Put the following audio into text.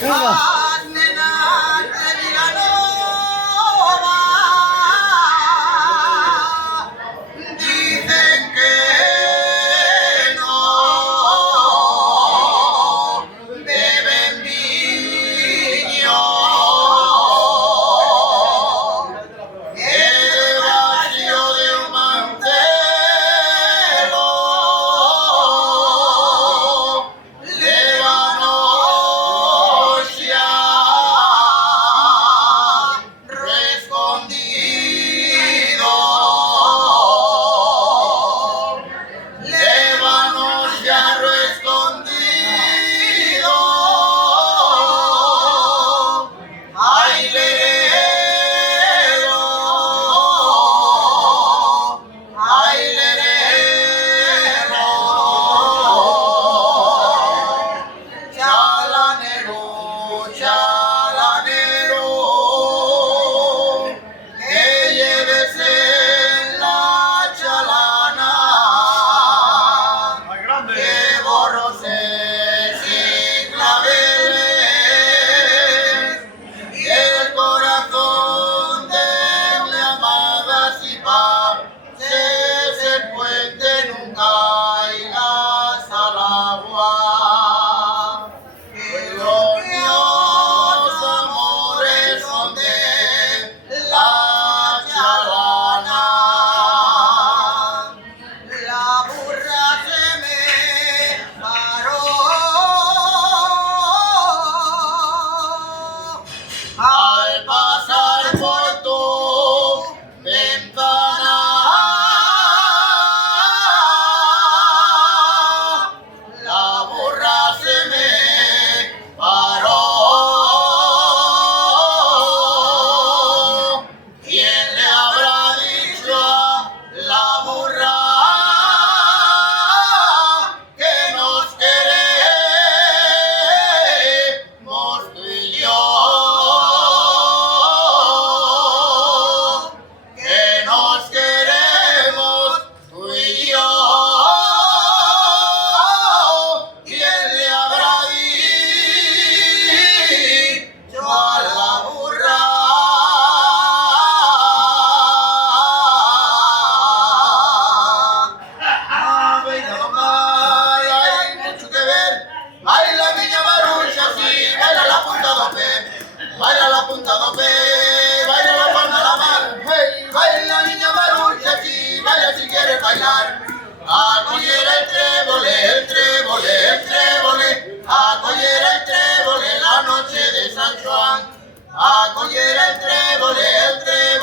Venga. Dicen que no beben vino, el vacío de un mantelo le van a rescondido. Al pasar por tu ventana, la burra se me paró. ¿Quién le habrá dicho a la burra que nos queremos tú y yo? Baila la punta dope, baila la palma la mar, hey, baila niña marucha, sí, baila si quieres bailar. Acollera el trébole, el trébole, el trébole, acollera el trébole, la noche de San Juan. Acollera el trébole, el trébole.